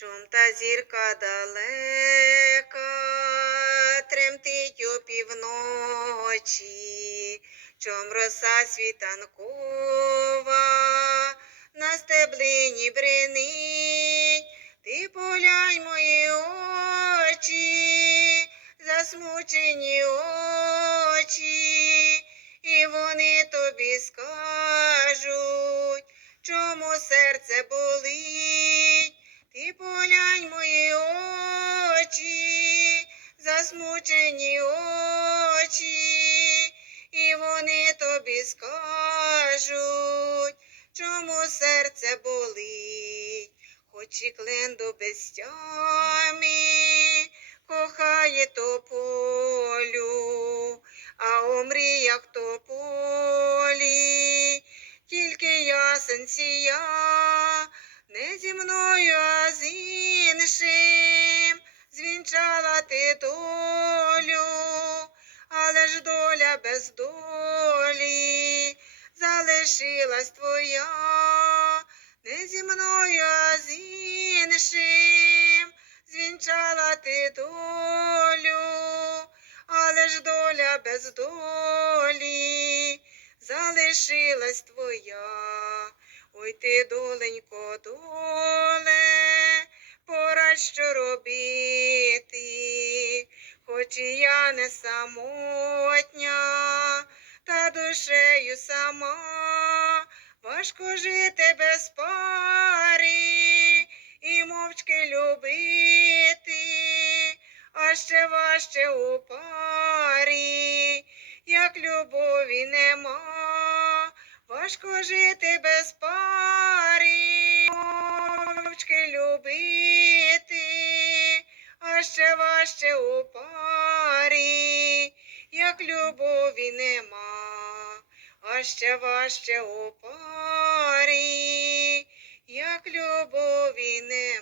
Чом та зірка далека, тремтить у півночі, чом роса світанкова, на стеблині бринить, ти поглянь мої очі, засмучені очі, і вони тобі скажуть, чому серце болить. Засмучені очі, і вони тобі скажуть, чому серце болить, хоч і кленду без тями кохає тополю, а у мріях тополі, тільки ясен сія, не зі мною, а з іншим. Звінчала ти долю, без долі залишилась твоя, не зі мною, а з іншим звінчала ти долю, але ж доля без долі залишилась твоя. Ой ти, доленько, доле, пора що робити, хоч і я не самотня, та душею сама, важко жити без пари і мовчки любити, а ще важче у парі, як любові нема. Важко жити без пари, мовчки любити, а ще важче у парі, як любові нема, а ще важче у парі, як любові нема.